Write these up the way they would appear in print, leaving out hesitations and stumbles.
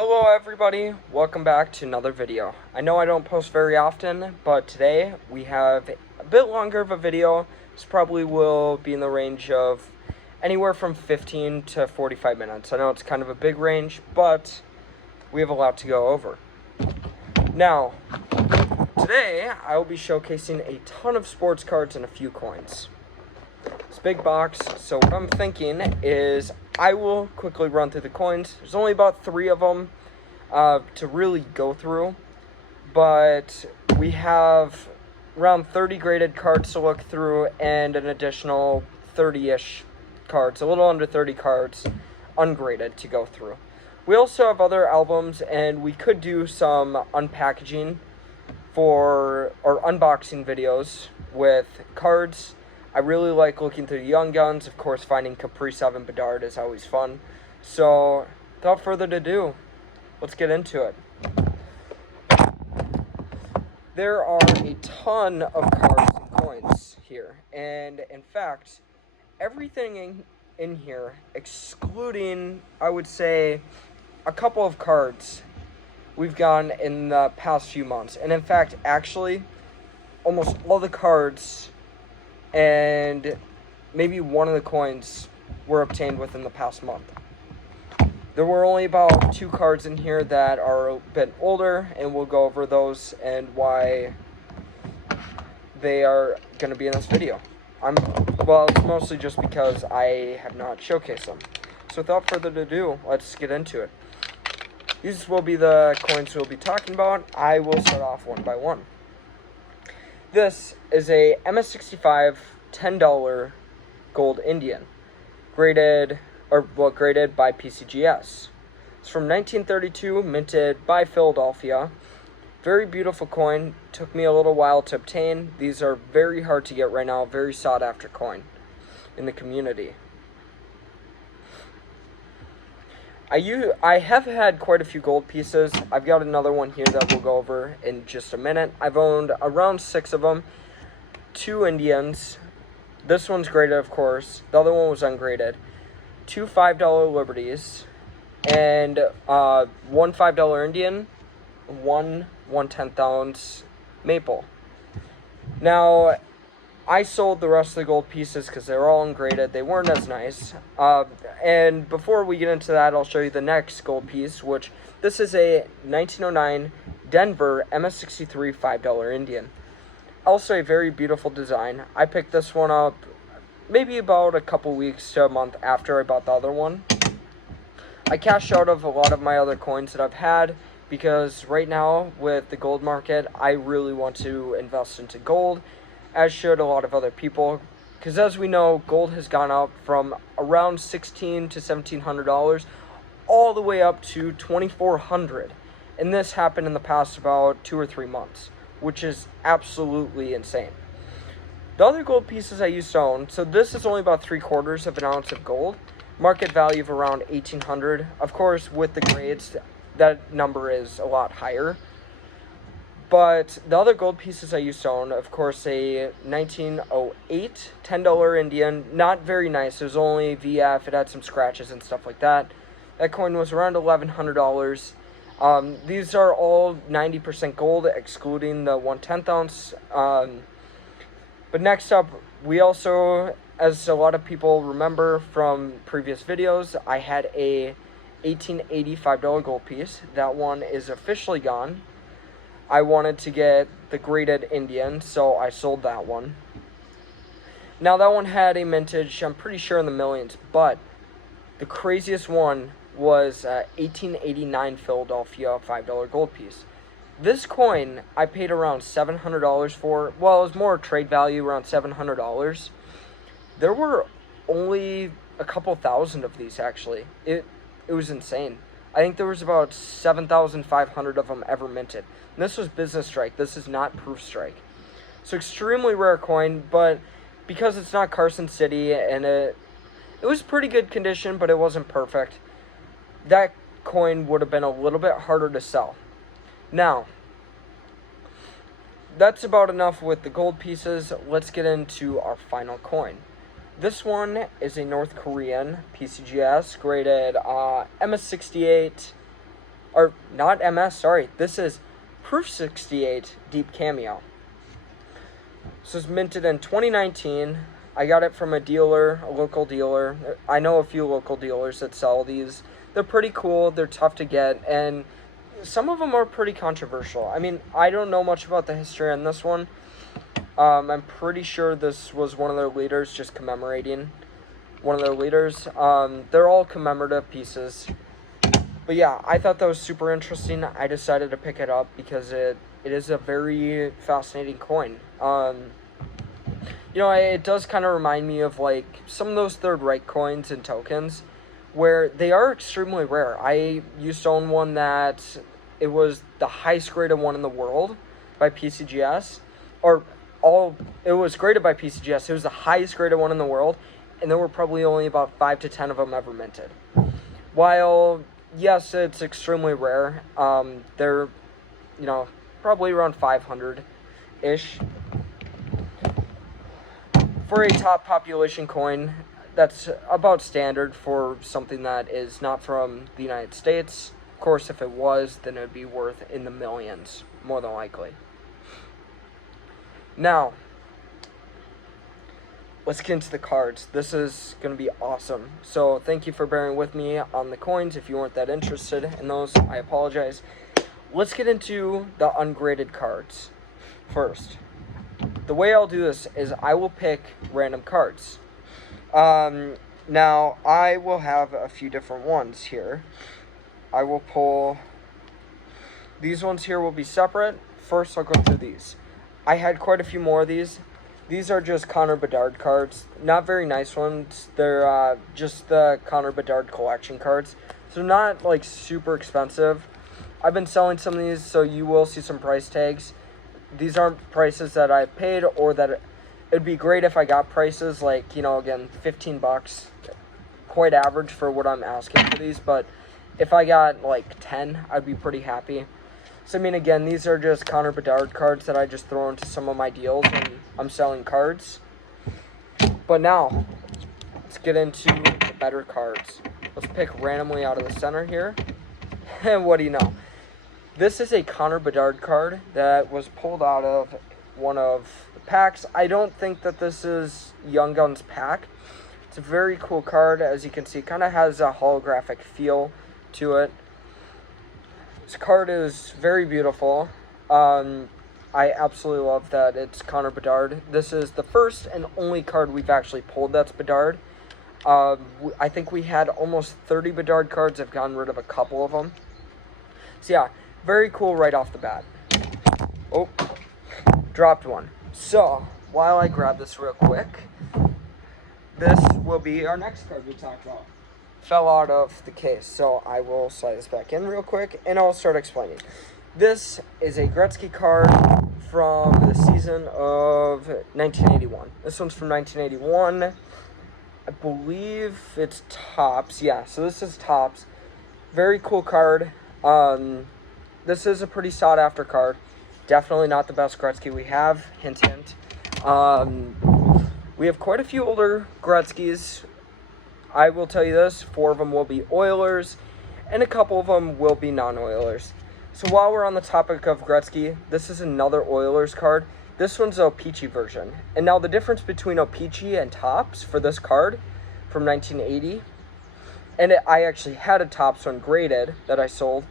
Hello everybody, welcome back to another video. I know I don't post very often, but today we have a bit longer of a video. This probably will be in the range of anywhere from 15 to 45 minutes. I know it's kind of a big range, but we have a lot to go over. Now, today I will be showcasing a ton of sports cards and a few coins. It's a big box, so what I'm thinking is I will quickly run through the coins. There's only about 3 of them to really go through, but we have around 30 graded cards to look through and an additional 30-ish cards, a little under 30 cards ungraded to go through. We also have other albums, and we could do some unpackaging or unboxing videos with cards. I really like looking through the Young Guns. Of course, finding Kaprizov and Bedard is always fun. So, without further ado, let's get into it. There are a ton of cards and coins here. And, in fact, everything in here, excluding, I would say, a couple of cards we've gotten in the past few months. And, in fact, actually, almost all the cards and maybe one of the coins were obtained within the past month. There were only about 2 cards in here that are a bit older, and we'll go over those and why they are going to be in this video. It's mostly just because I have not showcased them. So without further ado, let's get into it. These will be the coins we'll be talking about. I will start off one by one. This is a MS65 $10 gold Indian, graded by PCGS. It's from 1932, minted by Philadelphia. Very beautiful coin. Took me a little while to obtain. These are very hard to get right now. Very sought after coin in the community. I have had quite a few gold pieces. I've got another one here that we'll go over in just a minute. I've owned around 6 of them. 2 Indians. This one's graded, of course. The other one was ungraded. 2 $5 Liberties. And 1 $5 Indian. 1 1/10 ounce Maple. Now, I sold the rest of the gold pieces because they were all ungraded. They weren't as nice. And before we get into that, I'll show you the next gold piece, which this is a 1909 Denver MS63 $5 Indian. Also a very beautiful design. I picked this one up maybe about a couple weeks to a month after I bought the other one. I cashed out of a lot of my other coins that I've had because right now with the gold market, I really want to invest into gold, as should a lot of other people, because as we know, gold has gone up from around $1,600 to $1,700 all the way up to $2,400, and this happened in the past about 2 or 3 months, which is absolutely insane. The other gold pieces I used to own, so this is only about 3/4 of an ounce of gold, market value of around $1,800. Of course, with the grades, that number is a lot higher. But the other gold pieces I used to own, of course, a 1908 $10 Indian, not very nice. It was only VF. It had some scratches and stuff like that. That coin was around $1,100. These are all 90% gold, excluding the 1/10 ounce. But next up, we also, as a lot of people remember from previous videos, I had a 1880 $5 gold piece. That one is officially gone. I wanted to get the graded Indian, so I sold that one. Now, that one had a mintage, I'm pretty sure, in the millions, but the craziest one was 1889 Philadelphia $5 gold piece. This coin, I paid around $700 for. Well, it was more trade value, around $700. There were only a couple thousand of these, actually. It was insane. I think there was about 7,500 of them ever minted. And this was Business Strike. This is not Proof Strike. So extremely rare coin, but because it's not Carson City and it was pretty good condition, but it wasn't perfect, that coin would have been a little bit harder to sell. Now, that's about enough with the gold pieces. Let's get into our final coin. This one is a North Korean PCGS graded MS68 or not MS, sorry. This is Proof 68 Deep Cameo. This was minted in 2019. I got it from a dealer, a local dealer. I know a few local dealers that sell these. They're pretty cool, they're tough to get, and some of them are pretty controversial. I mean, I don't know much about the history on this one. I'm pretty sure this was one of their leaders just commemorating one of their leaders. They're all commemorative pieces. But yeah, I thought that was super interesting. I decided to pick it up because it is a very fascinating coin. It does kind of remind me of like some of those Third Reich coins and tokens where they are extremely rare. I used to own one that it was the highest graded one in the world by PCGS, it was graded by PCGS. It was the highest graded one in the world, and there were probably only about 5 to 10 of them ever minted. While, yes, it's extremely rare, they're, probably around 500-ish. For a top population coin, that's about standard for something that is not from the United States. Of course, if it was, then it would be worth in the millions, more than likely. Now, let's get into the cards. This is going to be awesome. So thank you for bearing with me on the coins. If you weren't that interested in those, I apologize. Let's get into the ungraded cards first. The way I'll do this is I will pick random cards. Now, I will have a few different ones here. I will pull... These ones here will be separate. First, I'll go through these. I had quite a few more of these. These are just Connor Bedard cards. Not very nice ones. They're just the Connor Bedard collection cards. So not like super expensive. I've been selling some of these, so you will see some price tags. These aren't prices that I paid, or that it'd be great if I got prices like, again, $15. Quite average for what I'm asking for these, but if I got like 10, I'd be pretty happy. So, again, these are just Connor Bedard cards that I just throw into some of my deals when I'm selling cards. But now, let's get into the better cards. Let's pick randomly out of the center here. And what do you know? This is a Connor Bedard card that was pulled out of one of the packs. I don't think that this is Young Guns pack. It's a very cool card. As you can see, it kind of has a holographic feel to it. This card is very beautiful. I absolutely love that it's Connor Bedard. This is the first and only card we've actually pulled that's Bedard. I think we had almost 30 Bedard cards. I've gotten rid of a couple of them. So yeah, very cool right off the bat. Oh, dropped one. So, while I grab this real quick, this will be our next card we talked about. Fell out of the case, so I will slide this back in real quick, and I'll start explaining. This is a Gretzky card from the season of 1981. This one's from 1981. I believe it's Topps. Yeah, so this is Topps. Very cool card. This is a pretty sought-after card. Definitely not the best Gretzky we have. Hint, hint. We have quite a few older Gretzkys. I will tell you this, 4 of them will be Oilers, and a couple of them will be non-Oilers. So while we're on the topic of Gretzky, this is another Oilers card. This one's the O-Pee-Chee version. And now the difference between O-Pee-Chee and Topps for this card from 1980, and I actually had a Topps one graded that I sold,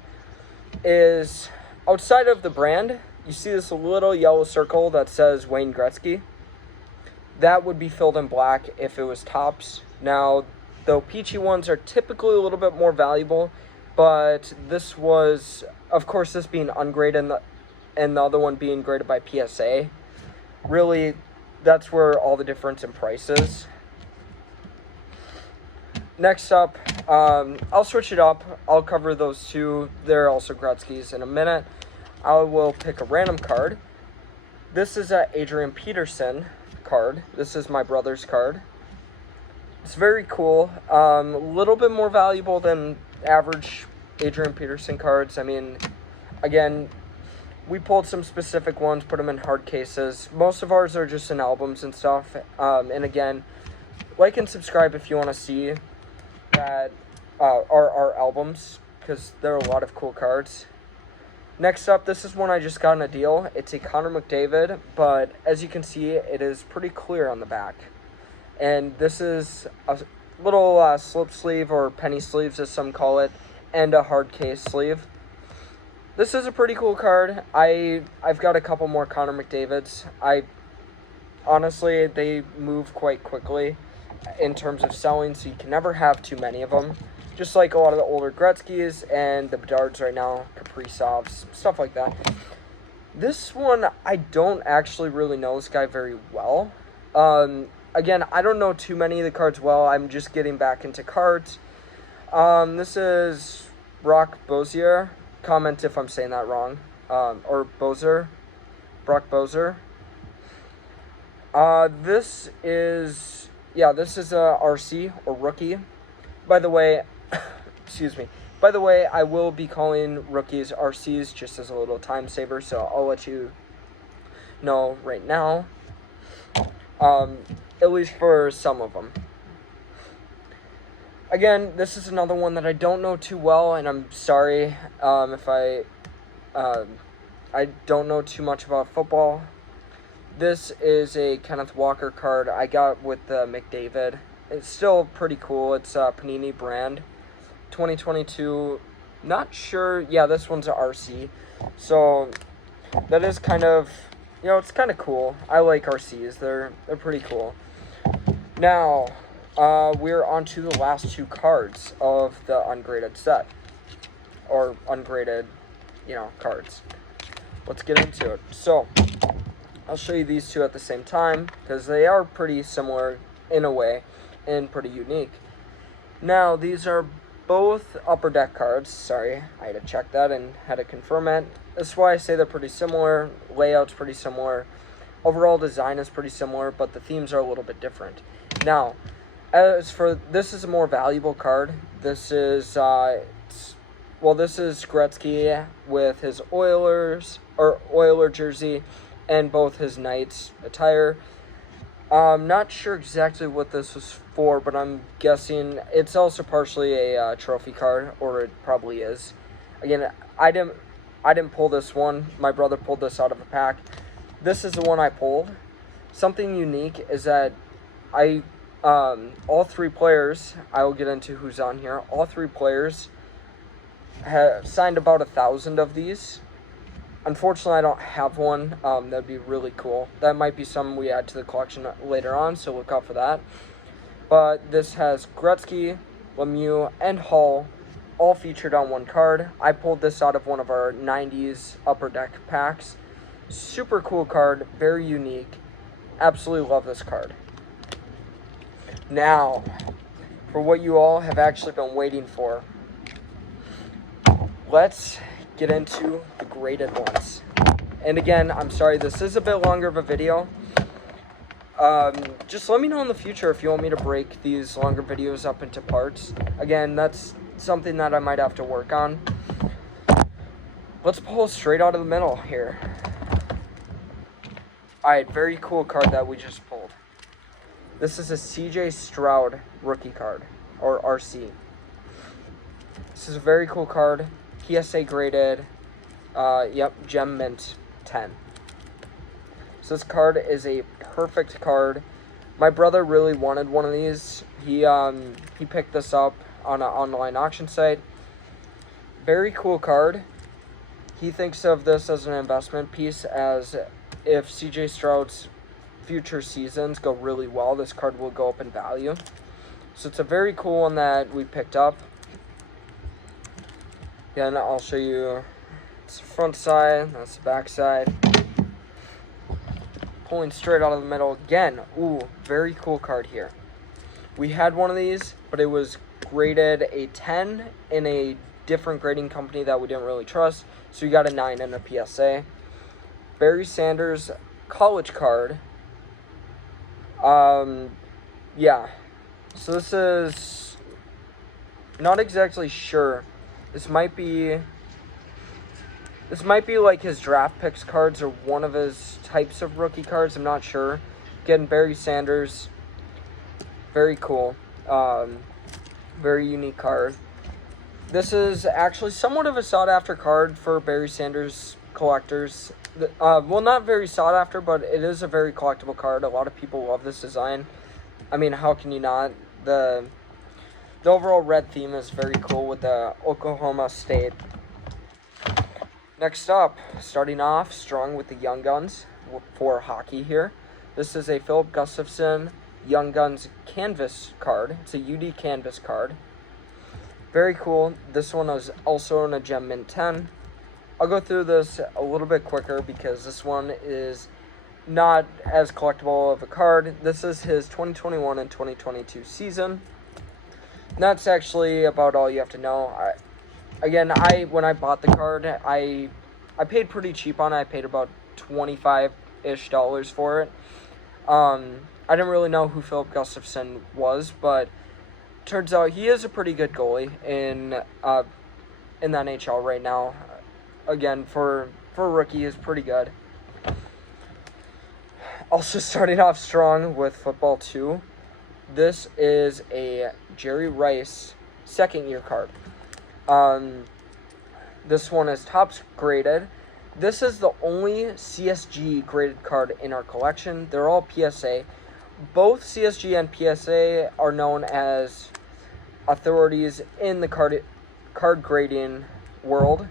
is outside of the brand, you see this little yellow circle that says Wayne Gretzky. That would be filled in black if it was Topps. Now, the O-Pee-Chee ones are typically a little bit more valuable, but this was, of course, this being ungraded and the other one being graded by PSA. Really, that's where all the difference in price is. Next up, I'll switch it up. I'll cover those two. They're also Gretzky's in a minute. I will pick a random card. This is an Adrian Peterson card. This is my brother's card. It's very cool. A little bit more valuable than average Adrian Peterson cards. Again, we pulled some specific ones, put them in hard cases. Most of ours are just in albums and stuff. And again, like and subscribe if you want to see that our albums because there are a lot of cool cards. Next up, this is one I just got in a deal. It's a Connor McDavid, but as you can see, it is pretty clear on the back. And this is a little slip sleeve, or penny sleeves as some call it, and a hard case sleeve. This is a pretty cool card. I've got a couple more Connor McDavids. Honestly, they move quite quickly in terms of selling, so you can never have too many of them. Just like a lot of the older Gretzkys and the Bedards right now, Kaprizovs, stuff like that. This one, I don't actually really know this guy very well. Again, I don't know too many of the cards well. I'm just getting back into cards. This is Brock Boeser. Comment if I'm saying that wrong. Or Boeser. Brock Boeser. This is a RC, or rookie. By the way, excuse me. By the way, I will be calling rookies RCs just as a little time saver, so I'll let you know right now. At least for some of them. Again, this is another one that I don't know too well, and I'm sorry if I don't know too much about football. This is a Kenneth Walker card I got with McDavid. It's still pretty cool. It's a Panini brand. 2022. Not sure. Yeah, this one's a RC. So that is kind of, it's kind of cool. I like RCs. They're pretty cool. Now, we're on to the last two cards of the ungraded set. Or ungraded, cards. Let's get into it. So, I'll show you these two at the same time, because they are pretty similar in a way, and pretty unique. Now, these are both Upper Deck cards. Sorry, I had to check that and had to confirm it. That's why I say they're pretty similar. Layout's pretty similar. Overall design is pretty similar, but the themes are a little bit different. Now, as for this is a more valuable card. This is this is Gretzky with his Oiler jersey and both his Knights attire. I'm not sure exactly what this was for, but I'm guessing it's also partially a trophy card, or it probably is. Again, I didn't pull this one. My brother pulled this out of a pack. This is the one I pulled. Something unique is that all three players, I will get into who's on here, all three players have signed about 1,000 of these. Unfortunately, I don't have one. That'd be really cool. That might be something we add to the collection later on, so look out for that. But this has Gretzky, Lemieux, and Hall all featured on one card. I pulled this out of one of our 90s Upper Deck packs. Super cool card, very unique. Absolutely love this card. Now, for what you all have actually been waiting for, let's get into the graded ones. And again, I'm sorry, this is a bit longer of a video. Just let me know in the future if you want me to break these longer videos up into parts. Again, that's something that I might have to work on. Let's pull straight out of the middle here. Alright, very cool card that we just pulled. This is a CJ Stroud rookie card, or RC. This is a very cool card. PSA graded, Gem Mint 10. So this card is a perfect card. My brother really wanted one of these. He picked this up on an online auction site. Very cool card. He thinks of this as an investment piece, as if CJ Stroud's future seasons go really well, this card will go up in value. So it's a very cool one that we picked up. Again, I'll show you, it's the front side, that's the back side. Pulling straight out of the middle again. Ooh, very cool card here. We had one of these, but it was graded a 10 in a different grading company that we didn't really trust, so we got a 9 in a PSA. Barry Sanders college card. Yeah. So this is not exactly sure. This might be like his draft picks cards or one of his types of rookie cards. I'm not sure. Again, Barry Sanders. Very cool. Very unique card. This is actually somewhat of a sought-after card for Barry Sanders collectors. Well, not very sought-after, but it is a very collectible card. A lot of people love this design. I mean, how can you not? The overall red theme is very cool with the Oklahoma State. Next up, starting off strong with the Young Guns for hockey here. This is a Philip Gustafson Young Guns canvas card. It's a UD canvas card. Very cool. This one is also in a Gem Mint 10. I'll go through this a little bit quicker because this one is not as collectible of a card. This is his 2021 and 2022 season. And that's actually about all you have to know. When I bought the card, I paid pretty cheap on it. I paid about $25-ish for it. I didn't really know who Philip Gustafson was, but turns out he is a pretty good goalie in the NHL right now. Again, for a rookie, he's pretty good. Also starting off strong with Football 2. This is a Jerry Rice second-year card. This one is Topps graded. This is the only CSG graded card in our collection. They're all PSA. Both CSG and PSA are known as authorities in the card grading world.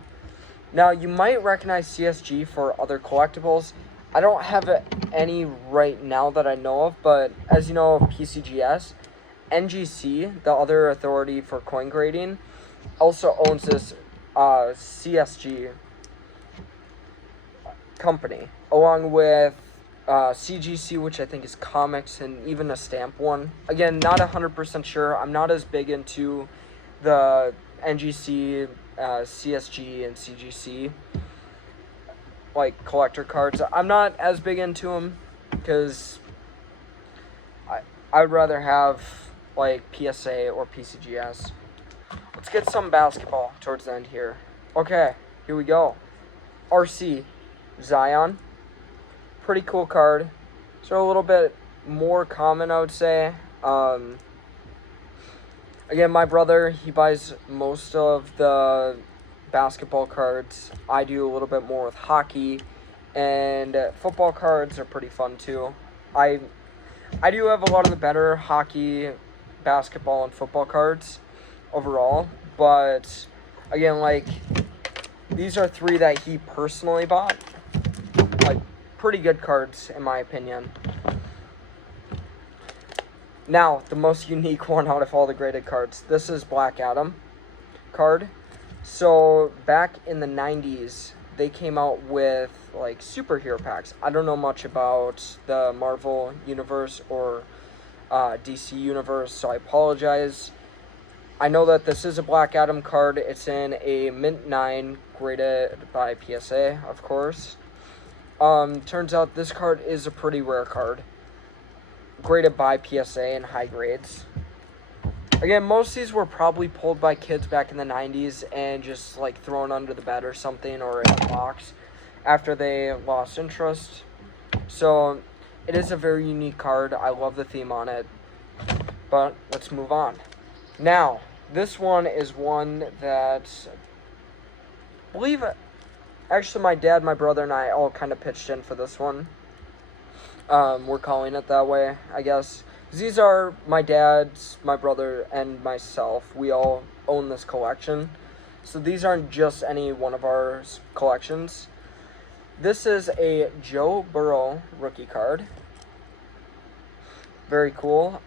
Now, you might recognize CSG for other collectibles. I don't have any right now that I know of, but as you know of PCGS, NGC, the other authority for coin grading, also owns this CSG company, along with CGC, which I think is comics, and even a stamp one. Again, not 100% sure. I'm not as big into the NGC, CSG, and CGC, like, collector cards. I'm not as big into them because I would rather have, like, PSA or PCGS. Let's get some basketball towards the end here. Okay, here we go. RC Zion. Pretty cool card. So a little bit more common, I would say. Again, my brother, he buys most of the basketball cards. I do a little bit more with hockey, and football cards are pretty fun too. I do have a lot of the better hockey, basketball, and football cards overall, but again, like, these are three that he personally bought. Like, pretty good cards in my opinion. Now, the most unique one out of all the graded cards. This is Black Adam card. So, back in the 90s, they came out with, like, superhero packs. I don't know much about the Marvel Universe or DC Universe, so I apologize. I know that this is a Black Adam card. It's in a Mint 9, graded by PSA, of course. Turns out this card is a pretty rare card, graded by PSA in high grades. Again, most of these were probably pulled by kids back in the 90s and just, like, thrown under the bed or something, or in a box after they lost interest. So, it is a very unique card. I love the theme on it. But, let's move on. Now, this one is one that I believe, actually, my dad, my brother, and I all kind of pitched in for this one. We're calling it that way, I guess. These are my dad's, my brother, and myself. We all own this collection. So these aren't just any one of our collections. This is a Joe Burrow rookie card. Very cool.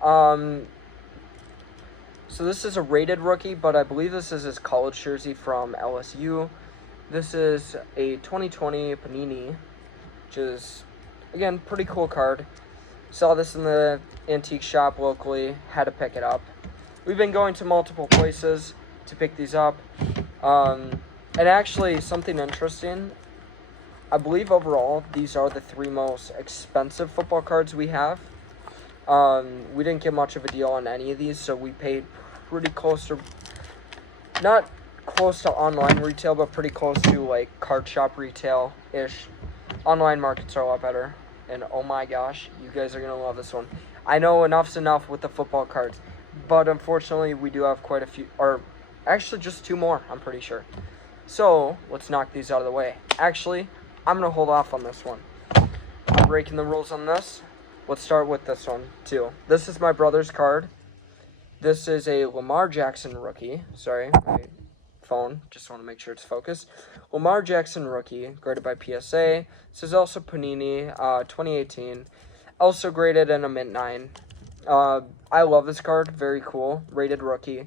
So this is a rated rookie, but I believe this is his college jersey from LSU. This is a 2020 Panini, which is, again, pretty cool card. Saw this in the antique shop locally, had to pick it up. We've been going to multiple places to pick these up. And actually, something interesting, I believe overall, these are the three most expensive football cards we have. We didn't get much of a deal on any of these, so we paid pretty close to, not close to online retail, but pretty close to, like, card shop retail-ish. Online markets are a lot better. And oh my gosh, you guys are going to love this one. I know enough's enough with the football cards, but unfortunately we do have quite a few, or Actually, just 2 more, I'm pretty sure. So, let's knock these out of the way. Actually, I'm going to hold off on this one. I'm breaking the rules on this. Let's start with this one, too. This is my brother's card. This is a Lamar Jackson rookie. Sorry, my phone. Just want to make sure it's focused. Lamar Jackson rookie, graded by PSA. This is also Panini, 2018. Also graded in a mint 9. I love this card. Very cool. Rated rookie.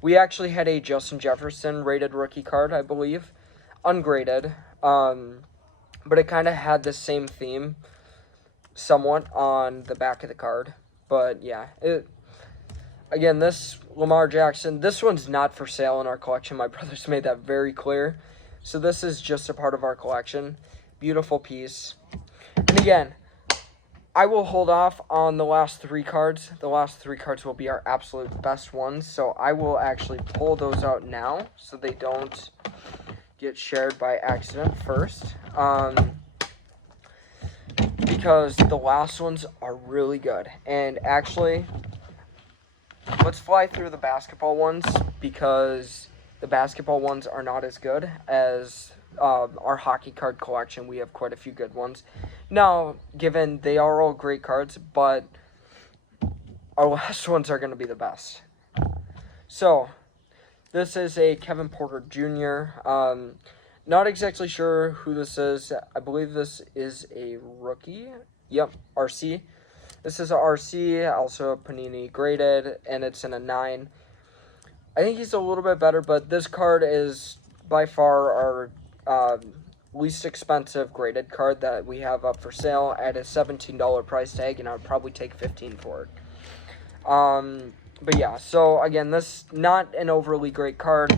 We actually had a Justin Jefferson rated rookie card, I believe. Ungraded. But it kind of had the same theme somewhat on the back of the card. But yeah, again, this Lamar Jackson, this one's not for sale in our collection. My brother's made that very clear. So this is just a part of our collection. Beautiful piece. And again, I will hold off on the last 3 cards. The last 3 cards will be our absolute best ones. So I will actually pull those out now so they don't get shared by accident first. Because the last ones are really good. And actually, let's fly through the basketball ones because the basketball ones are not as good as our hockey card collection. We have quite a few good ones. Now, given they are all great cards, but our last ones are going to be the best. So, this is a Kevin Porter Jr. Not exactly sure who this is. I believe this is a rookie. Yep, RC. This is a RC, also a Panini graded, and it's in a 9. I think he's a little bit better, but this card is by far our least expensive graded card that we have up for sale at a $17 price tag, and I would probably take $15 for it. But yeah, so again, this not an overly great card.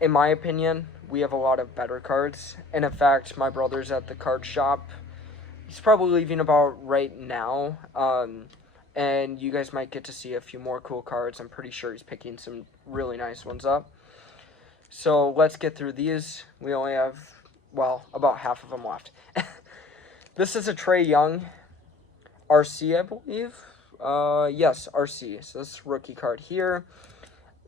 In my opinion, we have a lot of better cards. And in fact, my brother's at the card shop. He's probably leaving about right now. And you guys might get to see a few more cool cards. I'm pretty sure he's picking some really nice ones up. So let's get through these. We only have, well, about half of them left. This is a Trae Young RC, I believe. Yes, RC. So this rookie card here.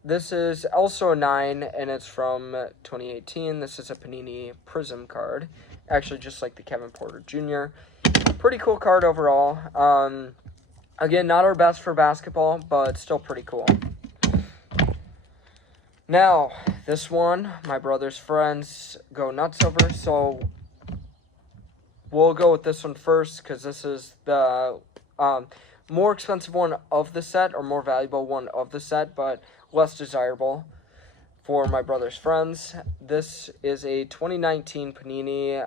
This is also a 9, and it's from 2018. This is a Panini Prism card. Actually, just like the Kevin Porter Jr. Pretty cool card overall. Again, not our best for basketball, but still pretty cool. Now, this one, my brother's friends go nuts over, so we'll go with this one first, because this is the more expensive one of the set, or more valuable one of the set, but less desirable for my brother's friends. This is a 2019 Panini,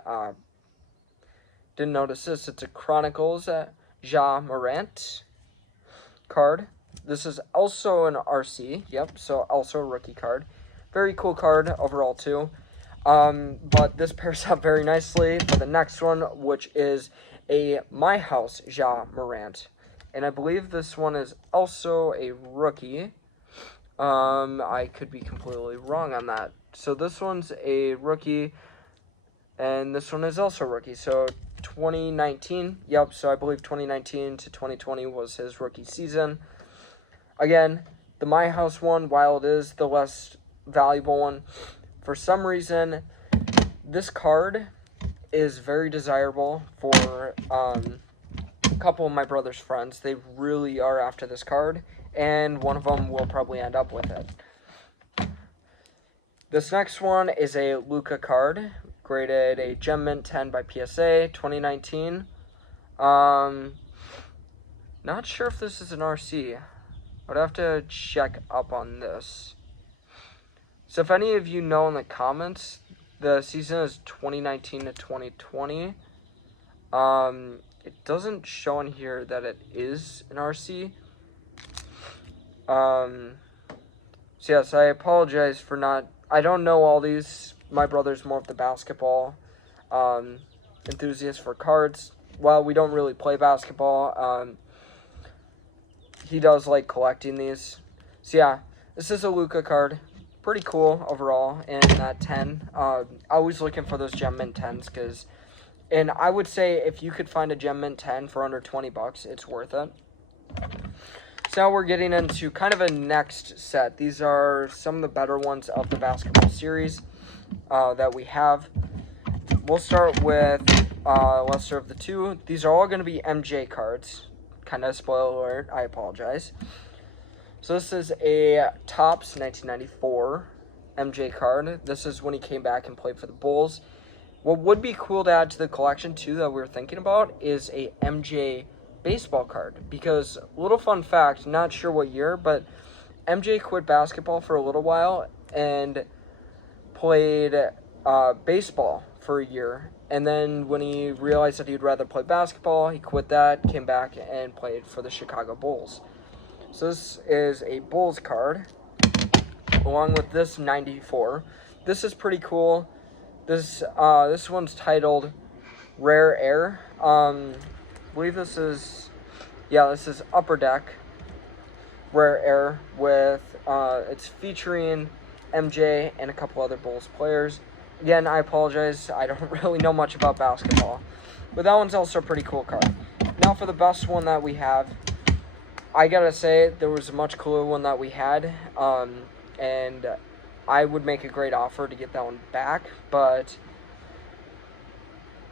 didn't notice this, it's a Chronicles Ja Morant card. This is also an RC, yep, so also a rookie card. Very cool card overall too. But this pairs up very nicely for the next one, which is a My House Ja Morant. And I believe this one is also a rookie. I could be completely wrong on that. So this one's a rookie, and this one is also rookie. So 2019, yep, so I believe 2019 to 2020 was his rookie season. Again, the My House one, while it is the less valuable one, for some reason, this card is very desirable for a couple of my brother's friends. They really are after this card, and one of them will probably end up with it. This next one is a Luka card, graded a Gem Mint 10 by PSA, 2019. Not sure if this is an RC. I'd have to check up on this. So if any of you know in the comments, the season is 2019 to 2020. It doesn't show in here that it is an RC. So yes, I apologize for not, I don't know all these. My brother's more of the basketball enthusiast for cards. Well, we don't really play basketball. He does like collecting these. So yeah, this is a Luka card. Pretty cool overall, and that 10. Always looking for those Gem Mint 10s, and I would say if you could find a Gem Mint 10 for under $20, it's worth it. So now we're getting into kind of a next set. These are some of the better ones of the basketball series that we have. We'll start with lesser of the two. These are all going to be MJ cards. Kind of spoiler alert, I apologize. So this is a Topps 1994 MJ card. This is when he came back and played for the Bulls. What would be cool to add to the collection too that we were thinking about is a MJ baseball card. Because, little fun fact, not sure what year, but MJ quit basketball for a little while and played baseball for a year. And then when he realized that he'd rather play basketball, he quit that, came back, and played for the Chicago Bulls. So this is a Bulls card, along with this 94. This is pretty cool. This one's titled Rare Air. I believe this is Upper Deck Rare Air with it's featuring MJ and a couple other Bulls players. Again, I apologize, I don't really know much about basketball, but that one's also a pretty cool card. Now for the best one that we have, I gotta say there was a much cooler one that we had, and I would make a great offer to get that one back, but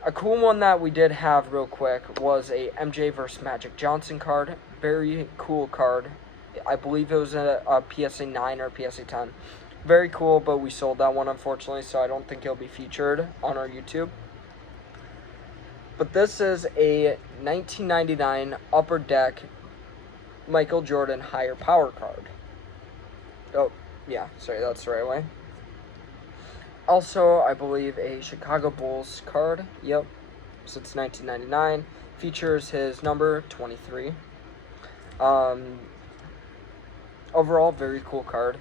a cool one that we did have real quick was a MJ vs. Magic Johnson card. Very cool card. I believe it was a PSA 9 or PSA 10. Very cool, but we sold that one, unfortunately, so I don't think it'll be featured on our YouTube. But this is a 1999 Upper Deck Michael Jordan Higher Power card. Oh, yeah, sorry, that's the right way. Also, I believe a Chicago Bulls card. Yep, since 1999. Features his number 23. Overall, very cool card.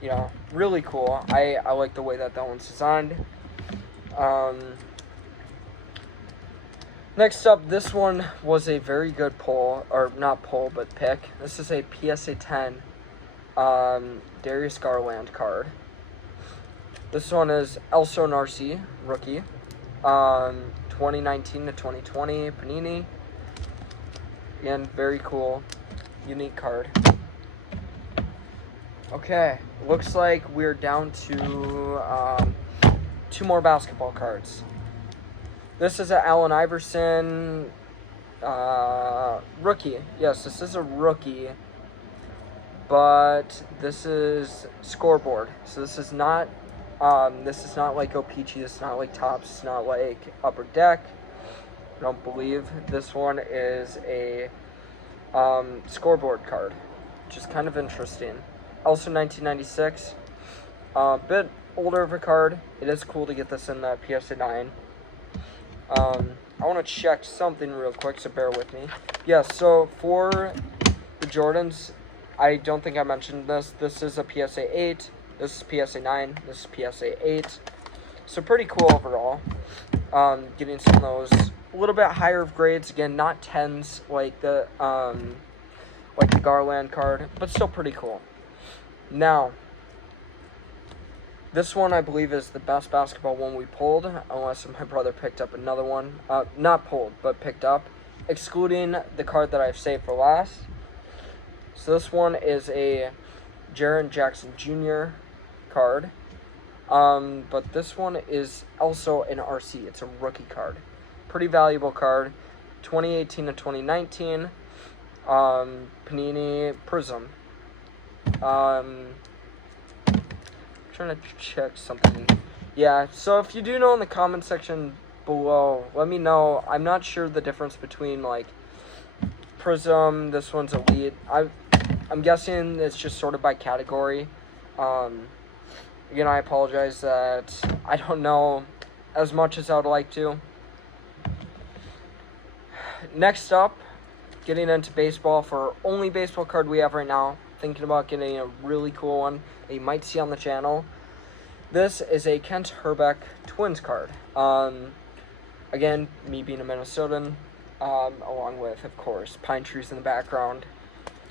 You know, really cool. I like the way that one's designed. Next up, this one was a very good pull, or not pull, but pick. This is a PSA 10 Darius Garland card. This one is Elso Narci, rookie. 2019 to 2020, Panini. Again, very cool, unique card. Okay, looks like we're down to 2 more basketball cards. This is an Allen Iverson rookie. Yes, this is a rookie, but this is scoreboard. So this is not like O-Pee-Chee. This is not like Topps. It's not like Upper Deck. I don't believe this one is a scoreboard card, which is kind of interesting. Also 1996, bit older of a card. It is cool to get this in the PSA 9. I want to check something real quick, so bear with me. Yeah, so for the Jordans, I don't think I mentioned this. This is a PSA 8. This is PSA 9. This is PSA 8. So pretty cool overall. Getting some of those a little bit higher of grades. Again, not 10s like the Garland card, but still pretty cool. Now, this one I believe is the best basketball one we pulled, unless my brother picked up another one. Not pulled, but picked up, excluding the card that I've saved for last. So this one is a Jaren Jackson Jr. card. But this one is also an RC. It's a rookie card. Pretty valuable card. 2018 to 2019. Panini Prism. Trying to check something. Yeah, so if you do know in the comment section below, let me know. I'm not sure the difference between like Prism, this one's Elite. I'm guessing it's just sorted by category. Again, I apologize that I don't know as much as I would like to. Next up, getting into baseball for only baseball card we have right now. Thinking about getting a really cool one that you might see on the channel. This is a Kent Hrbek Twins card. Again, me being a Minnesotan, along with, of course, pine trees in the background,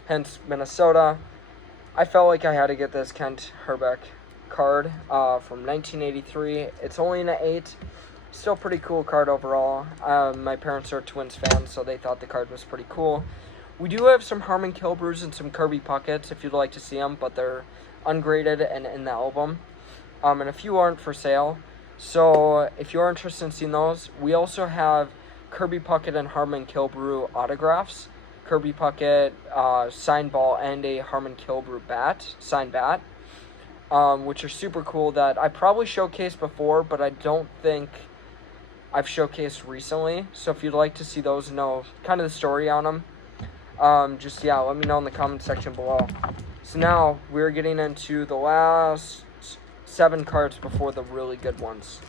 hence Minnesota. I felt like I had to get this Kent Hrbek card from 1983. It's only an 8. Still pretty cool card overall. My parents are Twins fans, so they thought the card was pretty cool. We do have some Harmon Killebrews and some Kirby Pucketts if you'd like to see them, but they're ungraded and in the album. And a few aren't for sale. So if you're interested in seeing those, we also have Kirby Puckett and Harmon Killebrew autographs. Kirby Puckett signed ball and a Harmon Killebrew signed bat, which are super cool that I probably showcased before, but I don't think I've showcased recently. So if you'd like to see those and know kind of the story on them, let me know in the comment section below. So now we're getting into the last 7 cards before the really good ones.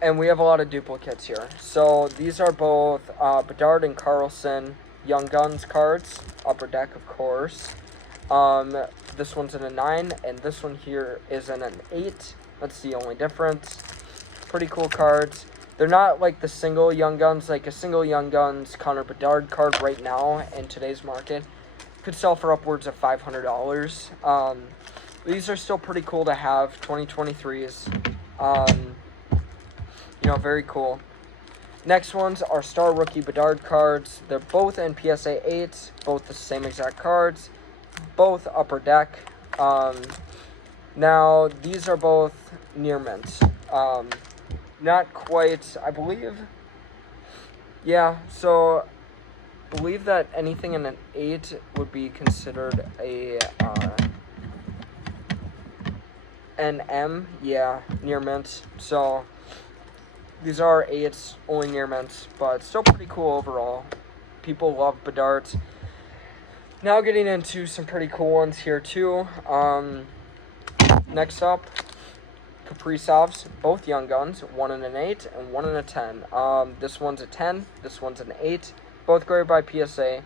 And we have a lot of duplicates here. So these are both Bedard and Carlson Young Guns cards. Upper Deck, of course. This one's in a 9, and this one here is in an 8. That's the only difference. Pretty cool cards. They're not like the single Young Guns. Like a single Young Guns Connor Bedard card right now in today's market could sell for upwards of $500. These are still pretty cool to have. 2023s. Very cool. Next ones are Star Rookie Bedard cards. They're both in PSA 8s, both the same exact cards, both Upper Deck. Now, these are both near mint. Not quite, I believe. Yeah, so I believe that anything in an 8 would be considered a NM. Yeah, near mint. So these are 8s, only near mints, but still pretty cool overall. People love Bedards. Now getting into some pretty cool ones here too. Next up, Kaprizovs, both Young Guns, one in an 8 and one in a 10. This one's a 10, this one's an 8, both graded by PSA,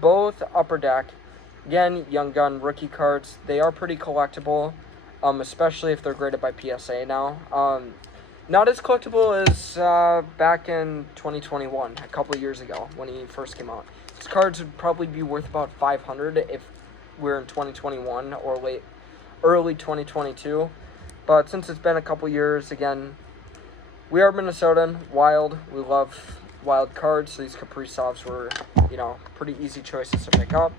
both Upper Deck. Again, Young Gun rookie cards. They are pretty collectible, especially if they're graded by PSA now. Not as collectible as back in 2021, a couple of years ago when he first came out. These cards would probably be worth about $500 if we're in 2021 or early 2022. But since it's been a couple years, again, we are Minnesotan, Wild. We love Wild cards, so these Kaprizovs were, pretty easy choices to pick up.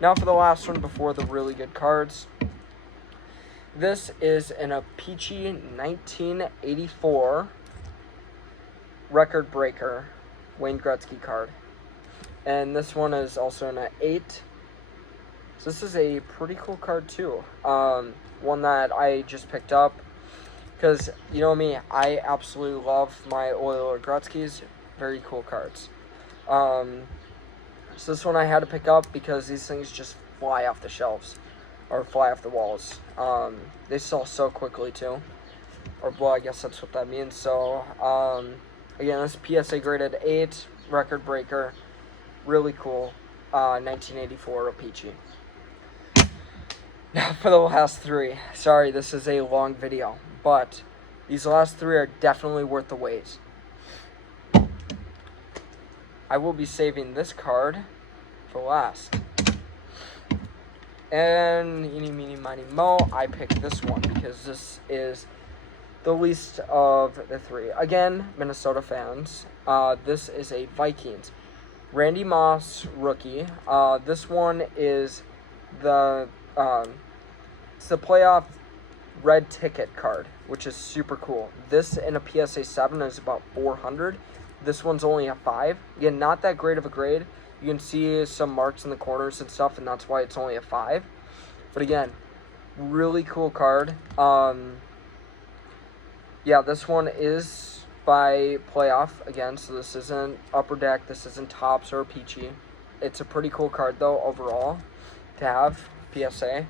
Now for the last one before the really good cards. This is an Peachy 1984 record breaker Wayne Gretzky card. And this one is also in an 8. So this is a pretty cool card too. One that I just picked up because, you know me, I absolutely love my Oiler Gretzky's. Very cool cards. So this one I had to pick up because these things just fly off the shelves. Or fly off the walls. They sell so quickly too. I guess that's what that means. So, again, this PSA graded 8 record breaker. Really cool. 1984 Peachy. Now for the last 3. Sorry, this is a long video, but these last 3 are definitely worth the wait. I will be saving this card for last. And eeny, meeny, miny, mo, I picked this one because this is the least of the 3. Again, Minnesota fans, this is a Vikings. Randy Moss rookie. This one is it's the playoff red ticket card, which is super cool. This in a PSA 7 is about $400. This one's only a 5. Again, not that great of a grade. You can see some marks in the corners and stuff, and that's why it's only a 5. But again, really cool card. Yeah, this one is by playoff again, so this isn't Upper Deck, this isn't Topps or Peachy. It's a pretty cool card though overall to have, PSA.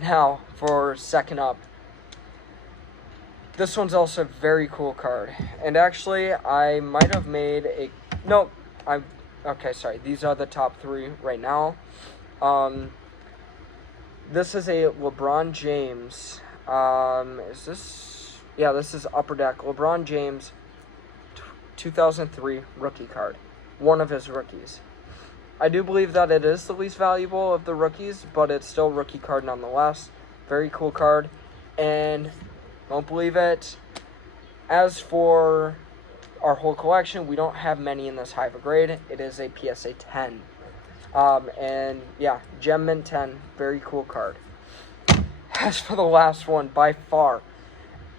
Now for second up. This one's also a very cool card. And actually, I might have made a... No, okay, sorry. These are the top 3 right now. This is a LeBron James. Is this... Yeah, this is Upper Deck. LeBron James 2003 rookie card. One of his rookies. I do believe that it is the least valuable of the rookies, but it's still a rookie card nonetheless. Very cool card. And... don't believe it. As for our whole collection. We don't have many in this high of a grade. It is a PSA 10. And yeah, Gem Mint 10, very cool card. As for the last one, by far,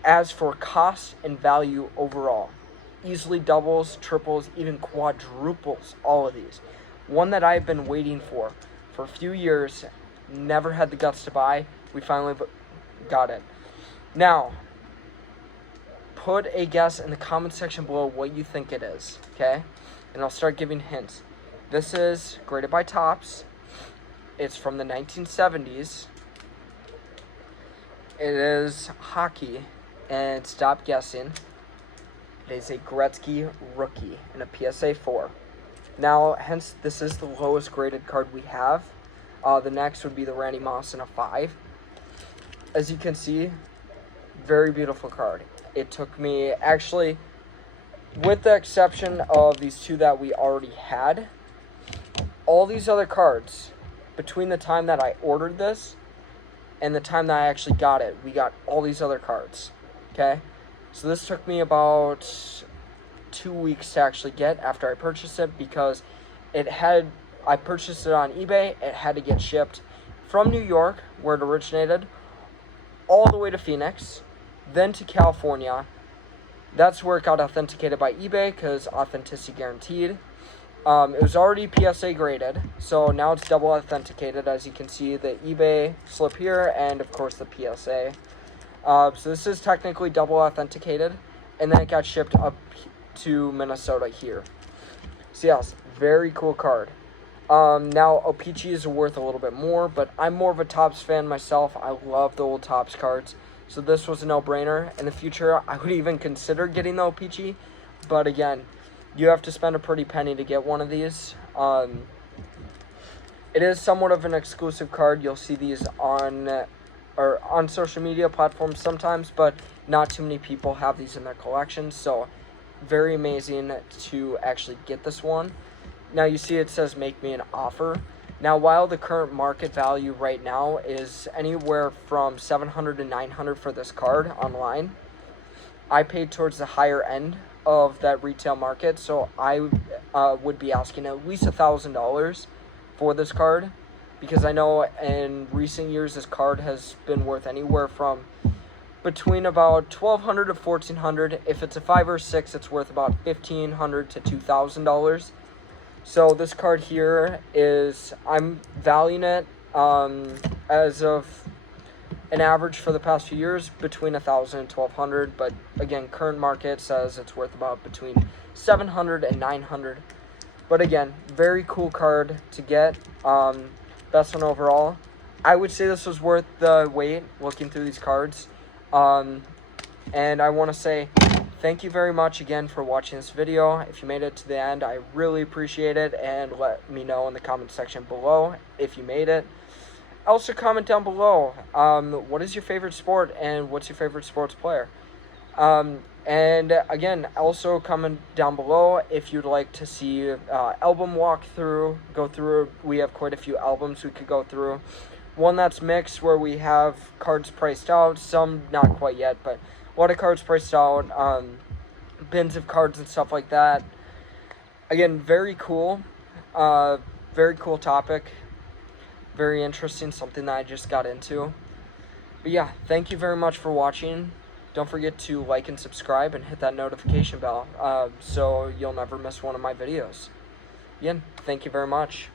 as for cost and value overall, easily doubles, triples, even quadruples all of these. One that I've been waiting for a few years, never had the guts to buy. We finally got it. Now, put a guess in the comment section below what you think it is, okay? And I'll start giving hints. This is graded by Topps. It's from the 1970s. It is hockey, and stop guessing. It is a Gretzky rookie in a PSA 4. Now, hence, this is the lowest graded card we have. The next would be the Randy Moss in a 5. As you can see, very beautiful card. It took me, actually, with the exception of these two that we already had, all these other cards, between the time that I ordered this and the time that I actually got it, we got all these other cards, okay? So this took me about 2 weeks to actually get after I purchased it, because I purchased it on eBay. It had to get shipped from New York, where it originated, all the way to Phoenix, then to California. That's where it got authenticated by eBay, because authenticity guaranteed. It was already PSA graded, so now it's double authenticated, as you can see the eBay slip here, and of course the PSA. So this is technically double authenticated, and then it got shipped up to Minnesota here. So yes, very cool card. Now O-Pee-Chee is worth a little bit more, but I'm more of a Topps fan myself. I love the old Topps cards, so this was a no-brainer. In the future, I would even consider getting the O-Pee-Chee, but again, you have to spend a pretty penny to get one of these. It is somewhat of an exclusive card. You'll see these on social media platforms sometimes, but not too many people have these in their collections, so very amazing to actually get this one. Now you see it says make me an offer. Now, while the current market value right now is anywhere from $700 to $900 for this card online, I paid towards the higher end of that retail market, so I would be asking at least $1,000 for this card, because I know in recent years this card has been worth anywhere from between about $1,200 to $1,400. If it's a 5 or 6, it's worth about $1,500 to $2,000. So this card here is, I'm valuing it as of an average for the past few years between $1,000 and $1,200, but again, current market says it's worth about between $700 and $900. But again, very cool card to get. Best one overall. I would say this was worth the wait looking through these cards. And I want to say thank you very much again for watching this video. If you made it to the end, I really appreciate it, and let me know in the comment section below if you made it. Also comment down below, what is your favorite sport and what's your favorite sports player? And again, also comment down below if you'd like to see album go through. We have quite a few albums we could go through. One that's mixed, where we have cards priced out, some not quite yet, but a lot of cards priced out, bins of cards and stuff like that. Again, very cool topic, very interesting, something that I just got into. But yeah, thank you very much for watching. Don't forget to like and subscribe and hit that notification bell so you'll never miss one of my videos. Again, thank you very much.